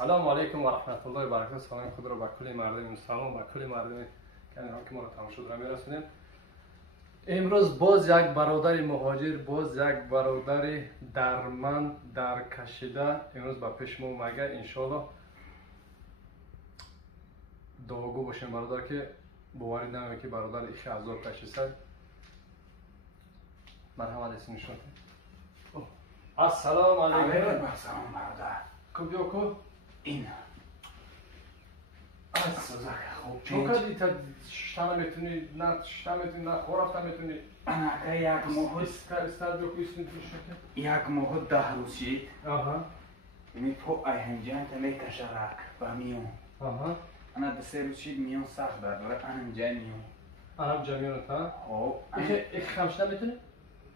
سلام علیکم و رحمت الله و برکاته. سلام خود را به کل مردم مسلمان، به کل مردم کانال که ما را تماشا دارن میرسونیم. امروز باز یک برادر مهاجر، باز یک برادر درمند در کشیده امروز به پیش ما اومده. انشالله دعاگو باشیم برادر که باوری نمیکنه که برادر ایخی عذاب کشیده. مرحمت اسم نشون. السلام علیکم. سلام برادر. کجا کو؟ این از سوزک خوب چون که شتانه میتونی نه خورافته میتونی انا یک ماه استاد رو کیسین یک ماه 10 روز شد. آها می تو ایهنجان تمی کشرک و میون. آها انا 3 روز شد میون سخت داره انجام میون. آرام جمیان تا خب ایک خمسه میتونی؟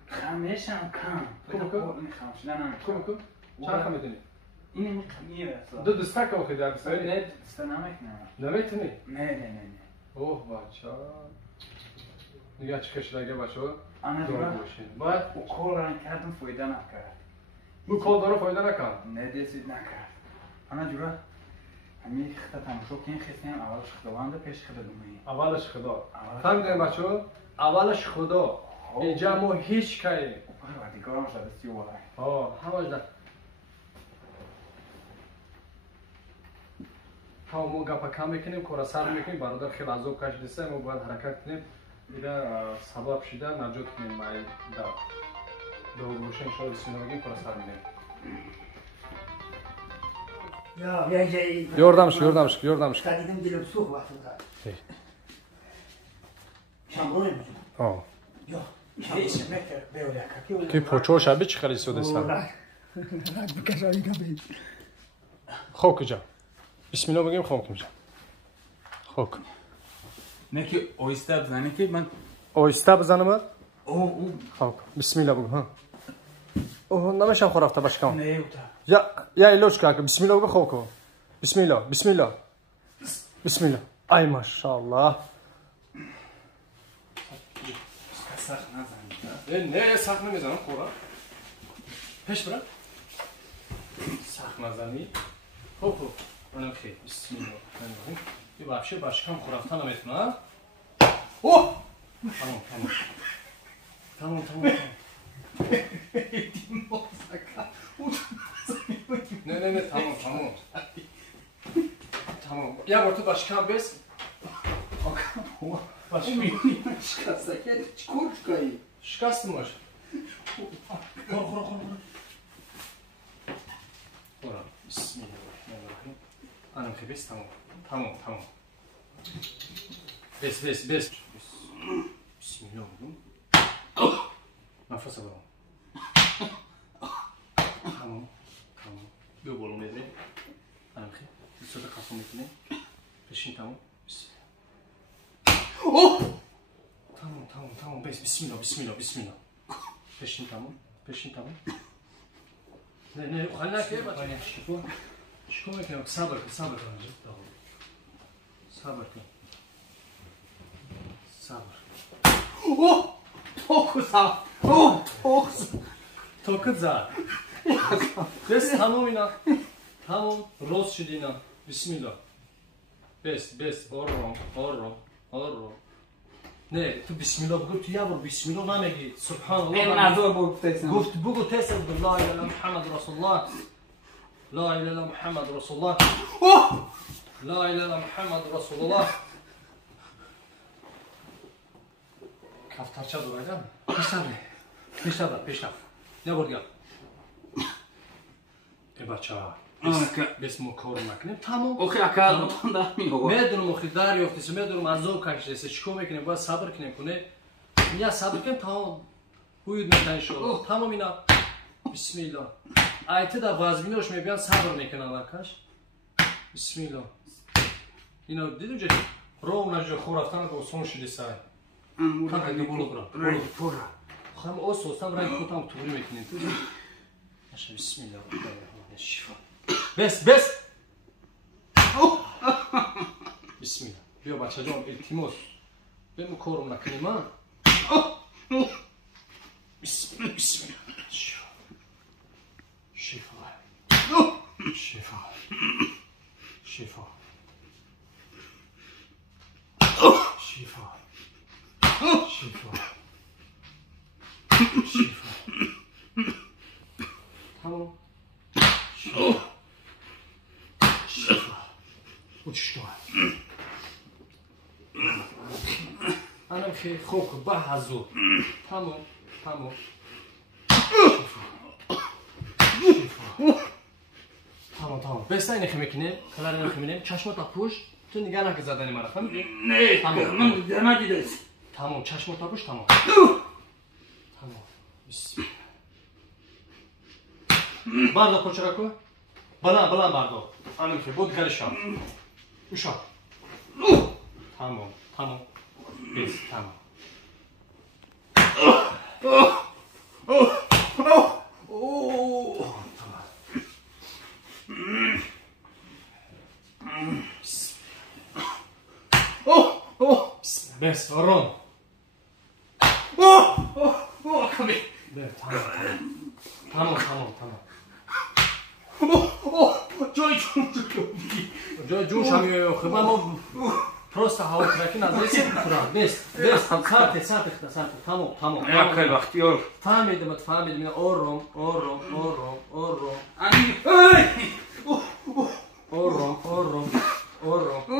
خمیشم کم. کم خمش نه کم چند خم میتونی؟ این میرسه. دو دسته که آخه در دسته؟ نه دسته نمیتونم. نمیتونی؟ نه. اوه بچه نگه چه کشیدگه بچه انا دور دورا باشین باید کل رنگ کردم فایده نکرد. او کل داره فایده نکن؟ نه دستید نکرد. انا جورا همین خطا تماشا کن خستیم اولش خداوند پیش خدا دومی. اولش خدا فهمیدین بچه اولش خدا اینجا ما هیچ کاری دیگران شده سی وای. همش در تا ما گپ کم میکنیم کار سر میکنیم برادر خیلی عذاب کشیده ما باید حرکت کنیم اینا سبب شده نجات کنیم مای در دو گوشه انشاءالله بسم الله بگیم کار سر میکنیم یاردمش دیدم دلم سوخت وقت داد. شامبو آه یا ایش مکر بیولا که پوچو شبی چی خیلی سوده سر بکشایی کبی خوک جا بسم الله بگیم خوک میشه خوک نه که اویسته بزنه که من اویسته بزنم او خوک بسم الله بگو ها اوه نمیشم خورافته باشکم نه اوتا یا ایلوش که بسم الله بگو خوک بسم الله ای ماشاءالله سخت نزنید. نه سخت نمیزنم خورا پیش برم سخت نزنی خوب اونم خیلی بسم الله یه بخشه باشکم خورافته نمیتونه اوه تمام نه تمام بیا بار تو باشکم بس شکسته که چکور چکایی شکست باش خورا بسم الله الرحمن الرحیم انم خیلی بس تمام بس بسم الله بگم نفس برام تمام بیا بالون بده انم خیلی صدا خاصم میکنه بشین تمام تمام بسم الله بشین تمام نه خیلی نکه بچه شکو میکنم صبر کن اوه توکت زد بس تمام اینا تمام روز شد اینا بسم الله بس آرام نه تو بسم الله بگو تو یه بار بسم الله نمیگی سبحان الله این نظر گفت بگو تسل لا اله الا محمد رسول الله لا اله الا محمد رسول الله لا اله الا محمد رسول الله کفترچه دویدم پیش نه بردیم ای بچه بس ما کار نکنیم تمام اوکی اکاد مطمئن میگم میدونم اخی دریافتیست میدونم عذاب کشیدیست چیکار میکنیم باید صبر کنیم یا صبر کنیم تمام بوید میتن انشاءالله تمام اینا بسم الله ایته در وزبیناش میبین صبر میکنن لکش بسم الله اینا دیدو جا رو نجا خور رفتن که اصلا شدی سای کنه اگه بولو برا خواهم اصلا رای کتم توری میکنیم بسم الله شفا بس بسم الله بیا بچه جان التماس بیم کارم نکنیم ها بسم الله شفا شفا شفا شفا شفا تمام شفا شفا وتشتغل أنا بخير خوك بحزو تمام تمام شفا شفا تمام بس اینه که میکنه کلار اینه که میکنه چشمات تا پوش تو نگاه نکن زدن مرا فهمیدی؟ نه من نمیدیدم تمام چشمات تا پوش تمام تمام بسم باردا کوچرا کو بلند باردا آنم که بود گرشان اوشا تمام بس تمام بس آرام کمی تمام جای جوش همیه خب ما پروست هوا ترکی نزدیک می‌کنم بس سرت تمام یا خیلی وقتی اور فهمیدم آرام آنی آرام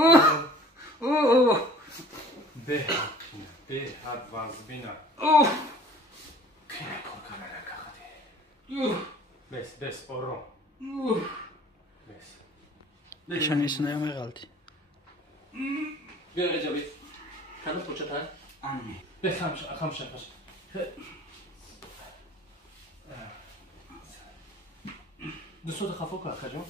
به وازبینا کنه کار بس آرام بس شنیسنه هم غلطی بیا رجبی کنه پوچه تا آنی خمش دو صوت خفا کن خجم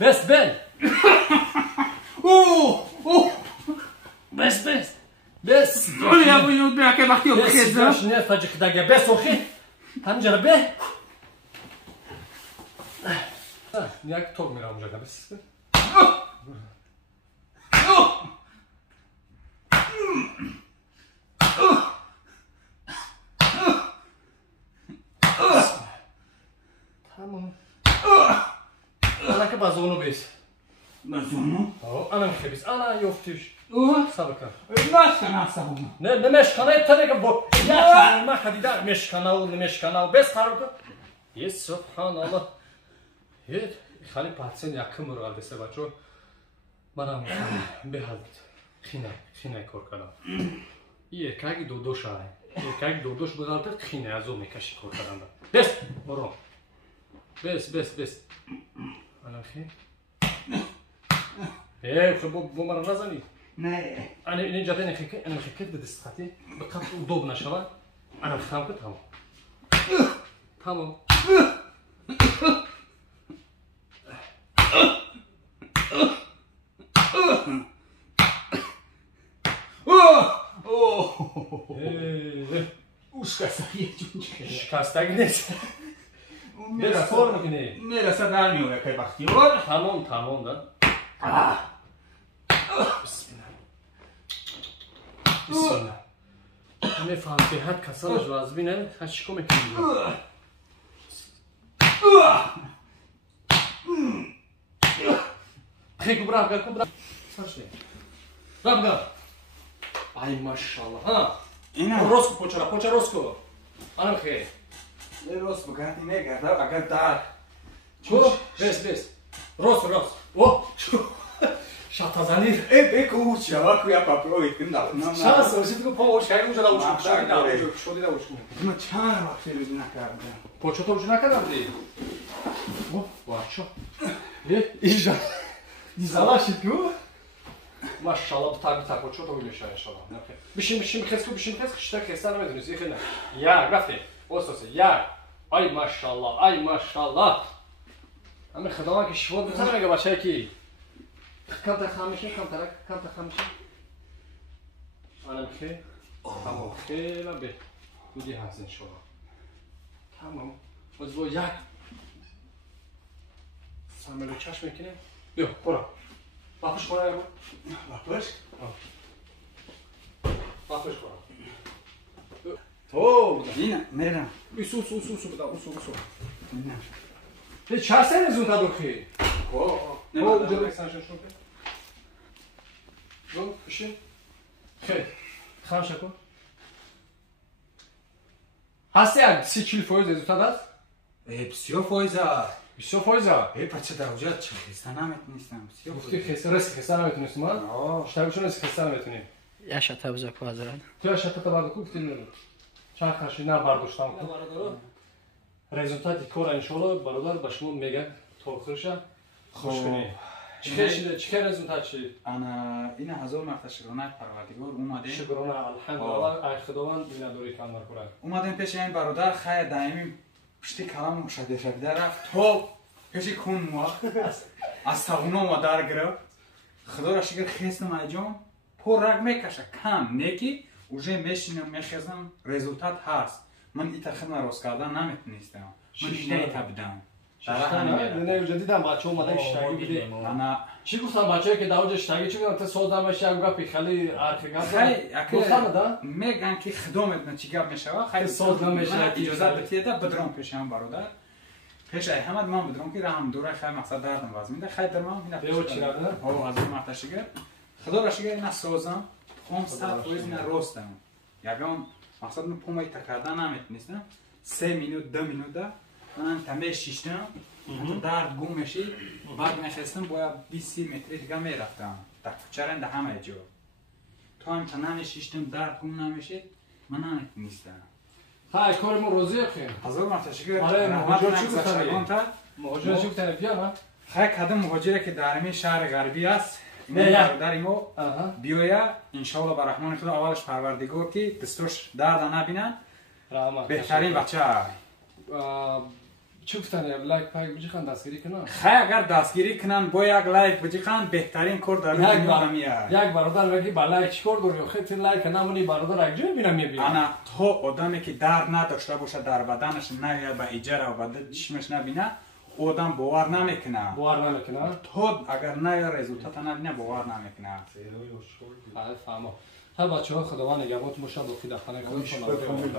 بس بل بس یا بویود بیا که وقتی او خیزم بس نه فجخ داگه بس اوخی هم جربه یک توق میرم اونجا بس تمام انا که بازونو بیس مزونو انا خبیس انا یفتیش صبر کن نه نمشکنه تا دیگه با یک ما خدیدم مشکنه بس قرار کن یه سبحان الله یه خالی پاتسن یکم رو دسته بچو منم به حد خینه کار کردم یکایی دوش بغلط خینه از اون میکشی کار کردم بس برو بس انا خیر خب با مرا نزنی نه انا اینجا انا خکت به دستخطی به قبل دوب نشود انا خام که تمام شکستگی نیست بس کار میکنی میرسه در میونه که وقتی اور تمام ده بسم الله همه فهم که حد کسانش رو از بینه هشکو میکنی خیلی برا سرشنی برا ای ماشاءالله اینا روز کو پوچه روز کو آنم خیلی راست بگردی نگرده اگر در چو بس روز او شاتا زنیر بگو چه کویا پاپروی کندم شاتا سوشی تو پاوش کاری اونجا داوش شدی داوش من چند وقتی رو نکردم پوچه تو اونجا نکردم دی او واچو اینجا دیزالاشی تو ماشاءالله تا پوچه تو میشه ان شاء الله بشین خسکو شتا خسته نمیدونی زی خیلی یا رفته واسه یا ای ماشاءالله همه خداوند که شفا بتونه میگه بچه کی کم تا خامشه انا بخیر تمام خیلی به بودی هست ان شاء الله تمام باز با یک ساملو چشم میکنه بیا برو باپش برو یا باپش برو تو این میرم اوسو بدا اوسو نه به چه سر رزولtat داری نه اونجا اکسانشن شو رو بشه خیلی خاموش کن هستی اگه 30% رزولtat هست بسیار فایزه 20% بچه درجات چه استنامت نیستم بسیار گفتی خسته نمیتونستی ما شتابشون از خسته نمیتونیم یا شتا بزرگ حاضرن تو شتا برداشت گفتی نه چند خشی نه برداشتم رزولتاتی کار انشالله برادر به شما میگه تا آخرش خوش کنی چه رزولتات چی انا این هزار مرتبه شکرانه پروردگار اومده شکرانه الحمدلله ای خداوند بینداری کن نکنه اومدیم پیش این برادر خیر دائمی پشتی کلام شده رفت تو پیش کن ما از تاونا ما در گرفت خدا را شکر خستم ایجام پر رگ میکشه کم نیکی уже میشینم میخزم رزولتات هست من ایتا خدمه روز کردن نمیتونستم من ایتا بدم نه جدیدم بچه اومدن اشتاگی بودی انا چی گفتن بچه که داوج اشتاگی چی گفتن سودا میشه اگه گپی خیلی ارخی خیلی گفتن دا میگن که خدمت نه چی گپ میشه خیلی سودا میشه اجازه بده بدرم پیش هم برادر پیش احمد من بدرم که رحم دوره خیلی مقصد دردم باز میده خیلی درم اینا بیو چی راه او از مرتا شگر خدا را شگر اینا سوزم خام صد روز اینا راستم یگام مقصد من پومای تکردن نمیتونستم 3 minut 2 minut من تمه شیشتم درد گم میشی بعد نشستم باید 20 متر دیگه میرفتم در چرند همه جا تا هم تا نمیشیشتم درد گم نمیشید من نمیتونستم های کار ما روزی خیر هزار مرتا شکر آره مهاجر چی گفتن مهاجر چی گفتن بیا نه خیلی کدام مهاجره که در می شهر غربی است نه در ما بیایا انشالله به رحمان خدا اولش پروردگار که دستش درد نبینن بهترین بچه چی گفتن لایک پای بجی خان دستگیری کنن خیلی اگر دستگیری کنن با یک لایک بجی خان بهترین کار در دنیا میاد یک برادر میگه با لایک چیکار داری خیلی لایک نمونی برادر یک جای ببینم میبینم انا تو آدمی که درد نداشته باشه در بدنش نیاد به ایجاره و بعد چشمش نبینه آدم باور نمیکنه تو اگر نه رزولتات نبینه باور نمیکنه فهمم ها بچه‌ها خداوند نگهبانتون باشه با خیر خانه خودتون